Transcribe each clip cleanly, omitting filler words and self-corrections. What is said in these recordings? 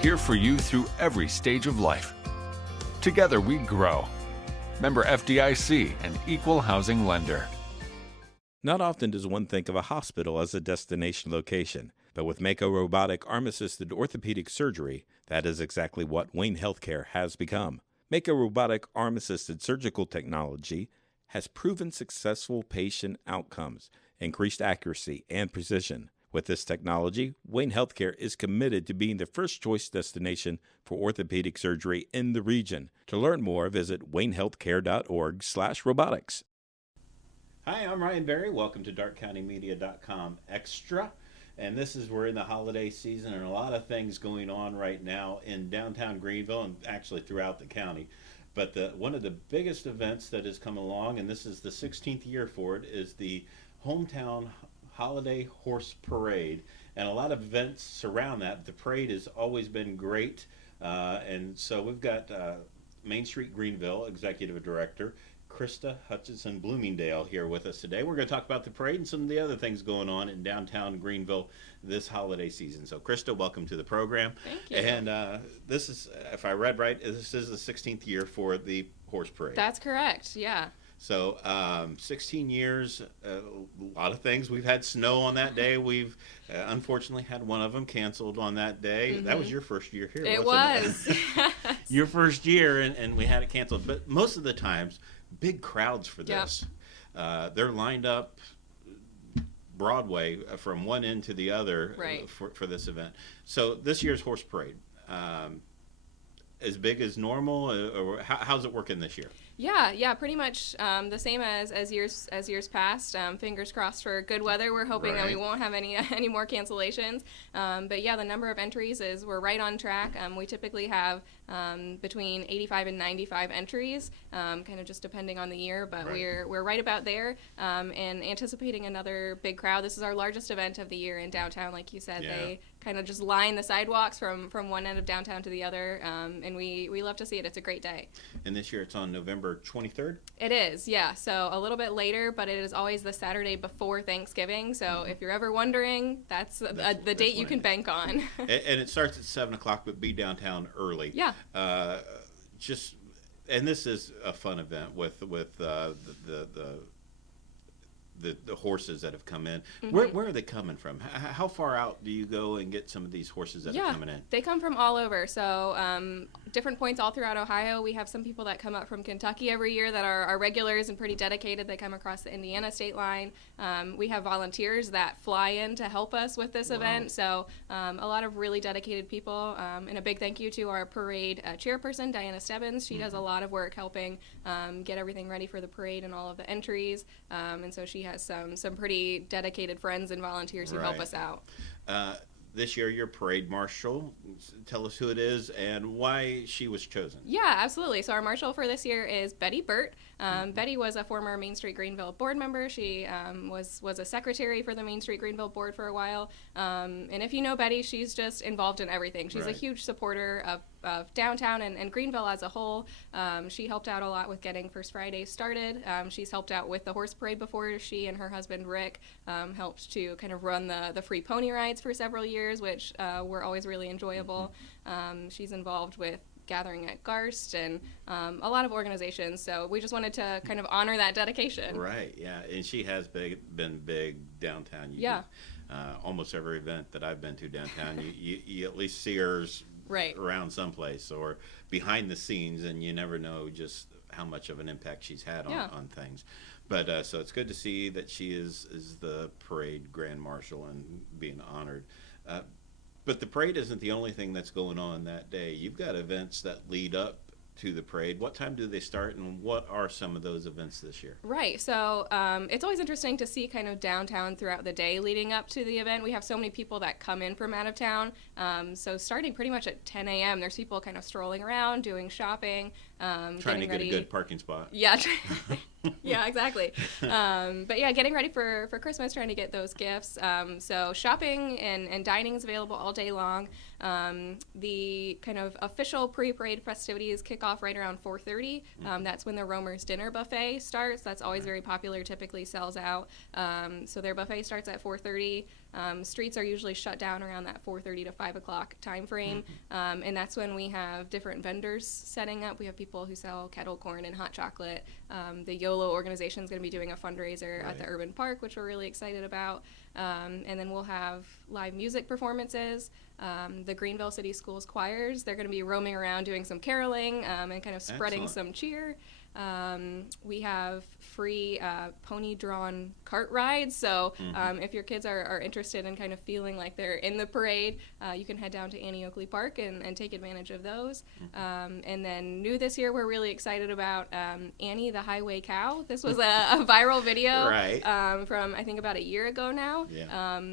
here for you through every stage of life. Together we grow. Member FDIC and Equal Housing Lender. Not often does one think of a hospital as a destination location, but with Mako robotic arm-assisted orthopedic surgery, that is exactly what Wayne Healthcare has become. Mako robotic arm-assisted surgical technology has proven successful patient outcomes, increased accuracy, and precision. With this technology, Wayne Healthcare is committed to being the first choice destination for orthopedic surgery in the region. To learn more, visit waynehealthcare.org/robotics. Hi, I'm Ryan Berry. Welcome to darkcountymedia.com Extra. And we're in the holiday season and a lot of things going on right now in downtown Greenville and actually throughout the county. But one of the biggest events that has come along, and this is the 16th year for it, is the Hometown Holiday Horse Parade. And a lot of events surround that. The parade has always been great. And so we've got Main Street Greenville Executive Director Crysta Bloomingdale here with us today. We're going to talk about the parade and some of the other things going on in downtown Greenville this holiday season. So Crysta, welcome to the program. Thank you. And this is, if I read right, this is the 16th year for the horse parade. That's correct, yeah. So 16 years, a lot of things. We've had snow on that day. We've unfortunately had one of them canceled on that day. Mm-hmm. That was your first year here, It wasn't was. Your first year, and we had it canceled. But most of the times, big crowds for this. Yep. They're lined up Broadway from one end to the other right. for this event. So this year's horse parade, as big as normal, or how's it working this year? Yeah, pretty much the same as years past. Fingers crossed for good weather. We're hoping that we won't have any more cancellations. But yeah, the number of entries we're right on track. We typically have between 85 and 95 entries, kind of just depending on the year. But we're right about there, and anticipating another big crowd. This is our largest event of the year in downtown, like you said. Yeah. They kind of just line the sidewalks from one end of downtown to the other, and we love to see it. It's a great day. And this year it's on November 23rd? It is, yeah. So a little bit later, but it is always the Saturday before Thanksgiving. So if you're ever wondering, that's the date you can bank on. And it starts at 7 o'clock, but be downtown early. Yeah. And this is a fun event with the horses that have come in. Mm-hmm. Where are they coming from? How far out do you go and get some of these horses that are coming in? They come from all over. So different points all throughout Ohio. We have some people that come up from Kentucky every year that are regulars and pretty dedicated. They come across the Indiana state line. We have volunteers that fly in to help us with this event. So a lot of really dedicated people. And a big thank you to our parade chairperson, Diana Stebbins. She does a lot of work helping get everything ready for the parade and all of the entries. And so she has some pretty dedicated friends and volunteers who help us out. This year, your parade marshal, tell us who it is and why she was chosen. Yeah, absolutely. So our marshal for this year is Betty Burt. Betty was a former Main Street Greenville board member. She was a secretary for the Main Street Greenville board for a while. And if you know Betty, she's just involved in everything. She's a huge supporter of downtown and Greenville as a whole. She helped out a lot with getting First Friday started. She's helped out with the horse parade before. She and her husband Rick helped to kind of run the free pony rides for several years, which were always really enjoyable. She's involved with Gathering at Garst and a lot of organizations. So we just wanted to kind of honor that dedication. Right, yeah. And she has been big downtown. Almost every event that I've been to downtown, you at least see her around someplace or behind the scenes, and you never know just how much of an impact she's had on things. But so it's good to see that she is the parade grand marshal and being honored. But the parade isn't the only thing that's going on that day. You've got events that lead up to the parade. What time do they start, and what are some of those events this year? Right. So it's always interesting to see kind of downtown throughout the day leading up to the event. We have so many people that come in from out of town. So starting pretty much at 10 a.m., there's people kind of strolling around, doing shopping, trying to get a good parking spot. Yeah. Yeah, exactly. But yeah, getting ready for Christmas, trying to get those gifts. So shopping and dining is available all day long. The kind of official pre-parade festivities kick off right around 4:30. That's when the Romer's Dinner Buffet starts. That's always very popular, typically sells out. So their buffet starts at 4:30. Streets are usually shut down around that 4:30 to 5 o'clock time frame, and that's when we have different vendors setting up. We have people who sell kettle corn and hot chocolate. The YOLO organization is going to be doing a fundraiser at the Urban Park, which we're really excited about. And then we'll have live music performances. The Greenville City Schools choirs, they're going to be roaming around doing some caroling and kind of spreading some cheer. We have free pony-drawn cart rides, so if your kids are interested in kind of feeling like they're in the parade, you can head down to Annie Oakley Park and take advantage of those. And then new this year, we're really excited about Annie the Highway Cow. This was a viral video from, I think, about a year ago now,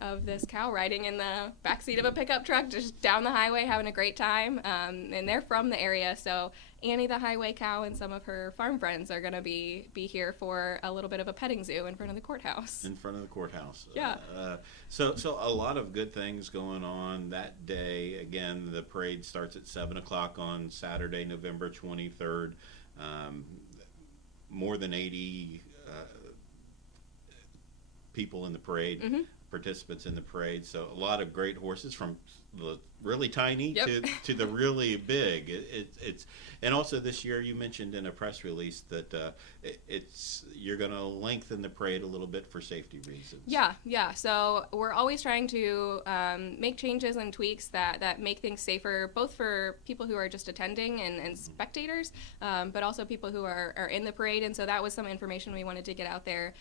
of this cow riding in the backseat of a pickup truck just down the highway having a great time. And they're from the area, so Annie the Highway Cow and some of her farm friends are going to be here for a little bit of a petting zoo in front of the courthouse. In front of the courthouse. Yeah. So a lot of good things going on that day. Again, the parade starts at 7 o'clock on Saturday, November 23rd. More than 80 people in the parade, participants in the parade. So a lot of great horses, from the really tiny to the really big. It's and also this year you mentioned in a press release that you're going to lengthen the parade a little bit for safety reasons. Yeah. So we're always trying to make changes and tweaks that make things safer, both for people who are just attending and spectators, but also people who are in the parade. And so that was some information we wanted to get out there,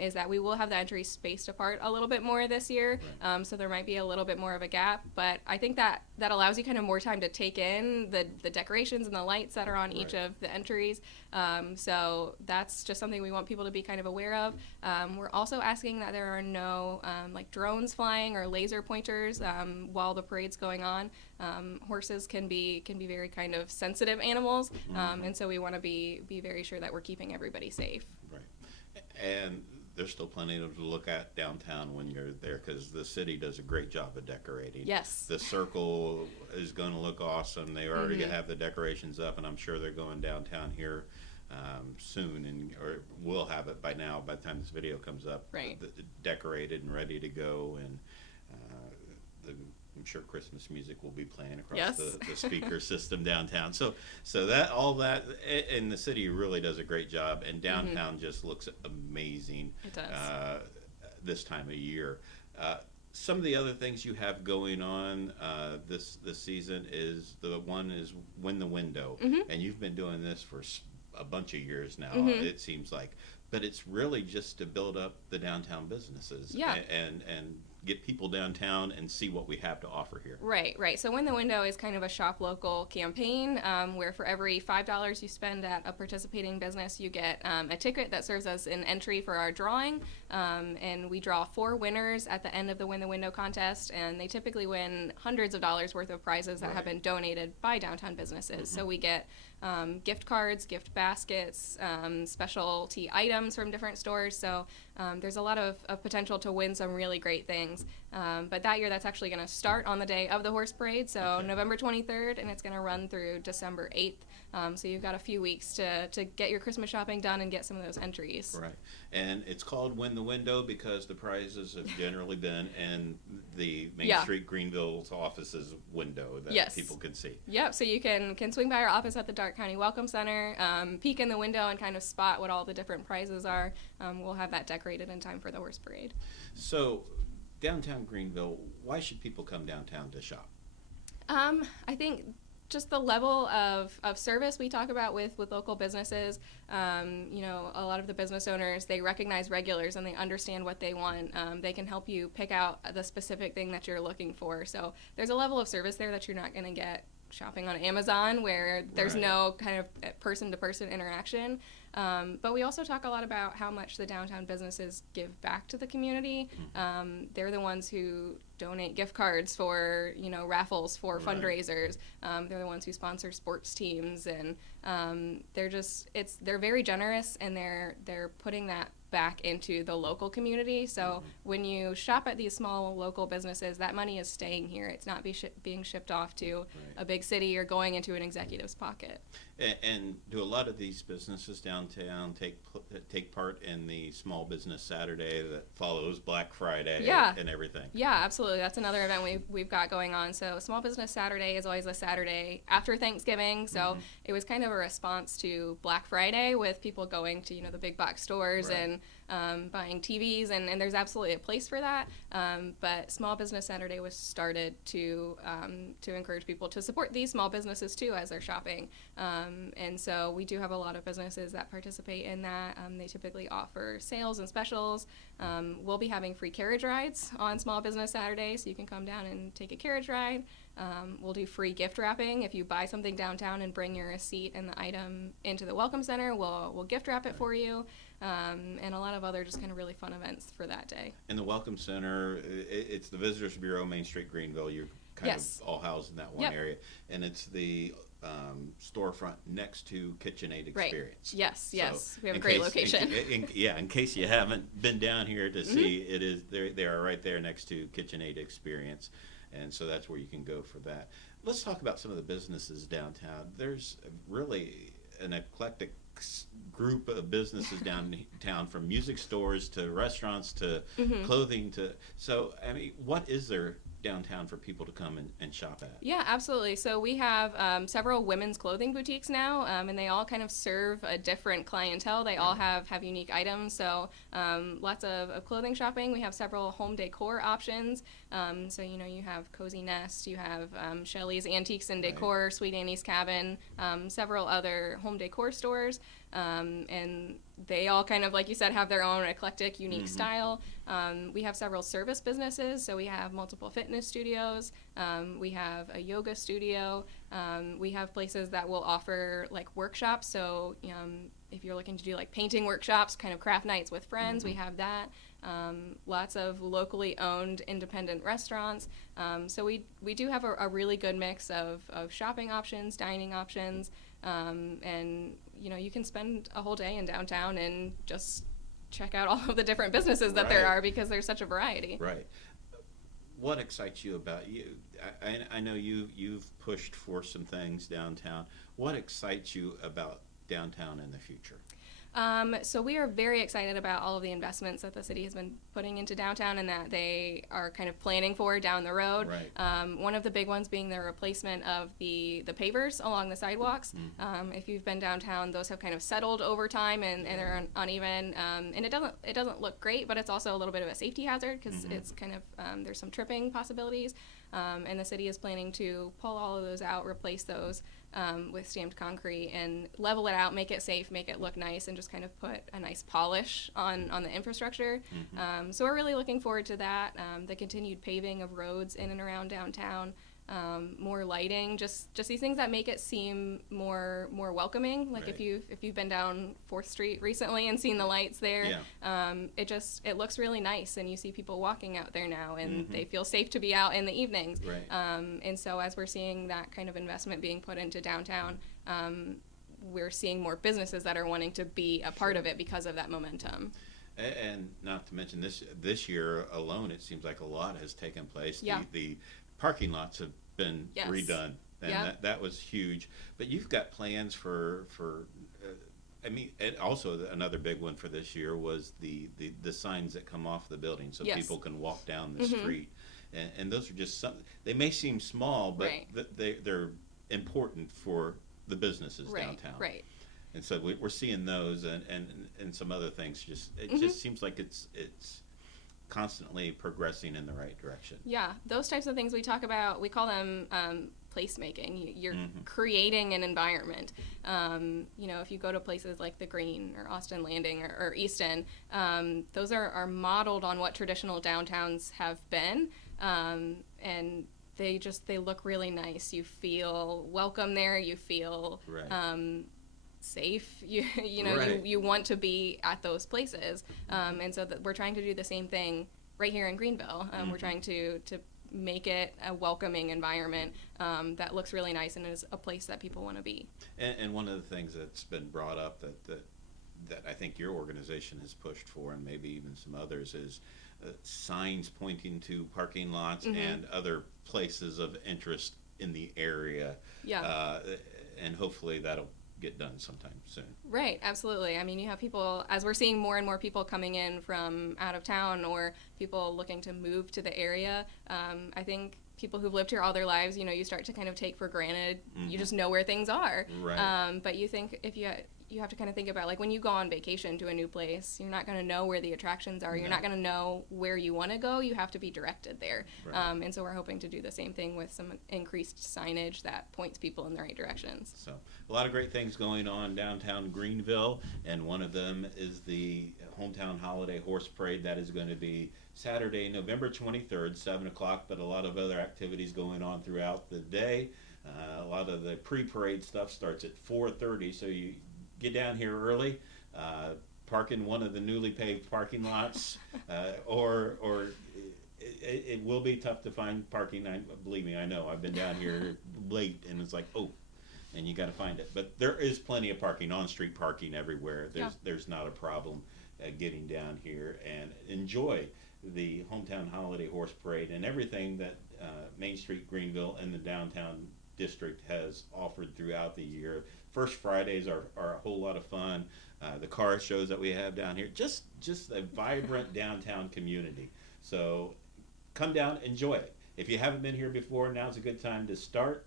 is that we will have the entries spaced apart a little bit more this year. So there might be a little bit more of a gap, but I think that allows you kind of more time to take in the decorations and the lights that are on each of the entries. So that's just something we want people to be kind of aware of. We're also asking that there are no like drones flying or laser pointers while the parade's going on. Horses can be very kind of sensitive animals, and so we want to be very sure that we're keeping everybody safe. Right. And there's still plenty to look at downtown when you're there, because the city does a great job of decorating. Yes. The circle is going to look awesome. They already have the decorations up, and I'm sure they're going downtown here soon, or will have it by now, by the time this video comes up. Right. Decorated and ready to go, and I'm sure Christmas music will be playing across the speaker system downtown. So that all that, and the city really does a great job, and downtown just looks amazing. It does. This time of year. Some of the other things you have going on this season is Win the Window, and you've been doing this for a bunch of years now. It seems like, but it's really just to build up the downtown businesses and get people downtown and see what we have to offer here. Right. So Win the Window is kind of a shop local campaign where for every $5 you spend at a participating business, you get a ticket that serves as an entry for our drawing. And we draw 4 winners at the end of the Win the Window contest, and they typically win hundreds of dollars worth of prizes that have been donated by downtown businesses. So we get gift cards, gift baskets, specialty items from different stores. So there's a lot of potential to win some really great things. But that year, that's actually going to start on the day of the horse parade, so November 23rd, and it's going to run through December 8th. So you've got a few weeks to get your Christmas shopping done and get some of those entries. Right. And it's called Win the Window because the prizes have generally been in the Main Street Greenville's office's window that people can see. Yep. So you can swing by our office at the Darke County Welcome Center, peek in the window and kind of spot what all the different prizes are. We'll have that decorated in time for the horse parade. So downtown Greenville, why should people come downtown to shop? I think just the level of service we talk about with local businesses. A lot of the business owners, they recognize regulars and they understand what they want. They can help you pick out the specific thing that you're looking for. So there's a level of service there that you're not going to get shopping on Amazon, where there's no kind of person-to-person interaction. But we also talk a lot about how much the downtown businesses give back to the community. They're the ones who donate gift cards for, raffles for fundraisers. They're the ones who sponsor sports teams, and they're very generous, and they're putting that back into the local community. So when you shop at these small local businesses, that money is staying here. It's not being shipped off to a big city or going into an executive's pocket. And do a lot of these businesses downtown downtown take part in the Small Business Saturday that follows Black Friday Yeah. and everything? Yeah, absolutely. That's another event we've got going on. So Small Business Saturday is always a Saturday after Thanksgiving. So it was kind of a response to Black Friday with people going to, the big box stores Right. and buying TVs, and there's absolutely a place for that. But Small Business Saturday was started to encourage people to support these small businesses too as they're shopping. And so we do have a lot of businesses that participate in that. They typically offer sales and specials. We'll be having free carriage rides on Small Business Saturday, so you can come down and take a carriage ride. We'll do free gift wrapping. If you buy something downtown and bring your receipt and the item into the Welcome Center, we'll gift wrap it for you. And a lot of other just kind of really fun events for that day. In the Welcome Center, it's the Visitors Bureau, Main Street, Greenville. You're kind Yes. of all housed in that one Yep. area. And it's the storefront next to KitchenAid Right. Experience. Yes, yes. So We have a in great case- location. in case you haven't been down here to see, it is they are right there next to KitchenAid Experience. And so that's where you can go for that. Let's talk about some of the businesses downtown. There's really an eclectic group of businesses downtown, from music stores to restaurants to clothing to. So, I mean, what is there downtown for people to come and shop at? Yeah, absolutely. So we have several women's clothing boutiques now, and they all kind of serve a different clientele. They all have unique items. So lots of clothing shopping. We have several home decor options. So, you have Cozy Nest, you have Shelley's Antiques and Decor, Sweet Annie's Cabin, several other home decor stores. And they all kind of, like you said, have their own eclectic, unique style. We have several service businesses, so we have multiple fitness studios. We have a yoga studio. We have places that will offer like workshops. So if you're looking to do like painting workshops, kind of craft nights with friends, we have that. Lots of locally owned independent restaurants. So we do have a really good mix of shopping options, dining options, and you can spend a whole day in downtown and just check out all of the different businesses that there Right. are, because there's such a variety. Right. What excites you about you? I know you've pushed for some things downtown. What excites you about downtown in the future? So we are very excited about all of the investments that the city has been putting into downtown and that they are kind of planning for down the road. Right. One of the big ones being the replacement of the pavers along the sidewalks. If you've been downtown, those have kind of settled over time and they're uneven. And it doesn't look great, but it's also a little bit of a safety hazard because it's kind of there's some tripping possibilities. And the city is planning to pull all of those out, replace those with stamped concrete, and level it out, make it safe, make it look nice, and just kind of put a nice polish on the infrastructure. So we're really looking forward to that. The continued paving of roads in and around downtown. More lighting, just these things that make it seem more welcoming. Like Right. if you've been down 4th Street recently and seen the lights there, it looks really nice, and you see people walking out there now, and they feel safe to be out in the evenings. Right. And so as we're seeing that kind of investment being put into downtown, we're seeing more businesses that are wanting to be a part of it because of that momentum. And not to mention this year alone, it seems like a lot has taken place. Yeah. The parking lots have been Yes. redone, and Yep. that was huge. But you've got plans for I mean, and also another big one for this year was the signs that come off the building, so Yes. people can walk down the street. And those are just some. They may seem small, but Right. they're important for the businesses downtown. Right. And so we're seeing those and some other things. It just seems like it's constantly progressing in the right direction. Yeah, those types of things we talk about, we call them placemaking. You're creating an environment. If you go to places like the Green or Austin Landing or Easton, those are modeled on what traditional downtowns have been, and they look really nice. You feel welcome there. You feel Right. safe. Right. You want to be at those places, and so we're trying to do the same thing right here in Greenville. We're trying to make it a welcoming environment that looks really nice and is a place that people want to be. And one of the things that's been brought up that I think your organization has pushed for, and maybe even some others, is signs pointing to parking lots and other places of interest in the area. Yeah. And hopefully that'll get done sometime soon. Right, absolutely. I mean, you have people, as we're seeing more and more people coming in from out of town or people looking to move to the area, I think people who've lived here all their lives, you start to kind of take for granted, you just know where things are. Right. But you think if you have to kind of think about, like, when you go on vacation to a new place, you're not going to know where the attractions are. You're not going to know where you want to go. You have to be directed there. Right. And so we're hoping to do the same thing with some increased signage that points people in the right directions. So a lot of great things going on downtown Greenville, and one of them is the Hometown Holiday Horse Parade. That is going to be Saturday, November 23rd, 7 o'clock, but a lot of other activities going on throughout the day. A lot of the pre-parade stuff starts at 4:30, so you get down here early, park in one of the newly paved parking lots, or it will be tough to find parking. Believe me, I know. I've been down here late, and it's like, oh, and you got to find it. But there is plenty of parking, on-street parking everywhere. There's not a problem getting down here and enjoy the Hometown Holiday Horse Parade and everything that Main Street Greenville and the downtown district has offered throughout the year. First Fridays are a whole lot of fun. The car shows that we have down here, just a vibrant downtown community. So come down, enjoy it. If you haven't been here before, now's a good time to start.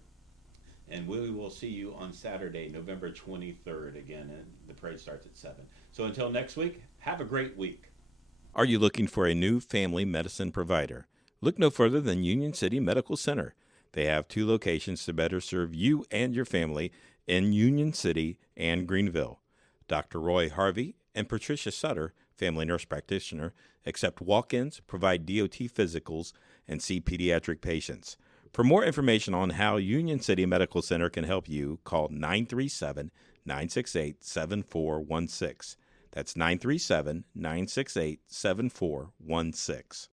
And we will see you on Saturday, November 23rd again, and the parade starts at 7. So until next week, have a great week. Are you looking for a new family medicine provider? Look no further than Union City Medical Center. They have 2 locations to better serve you and your family in Union City and Greenville. Dr. Roy Harvey and Patricia Sutter, family nurse practitioner, accept walk-ins, provide DOT physicals, and see pediatric patients. For more information on how Union City Medical Center can help you, call 937-968-7416. That's 937-968-7416.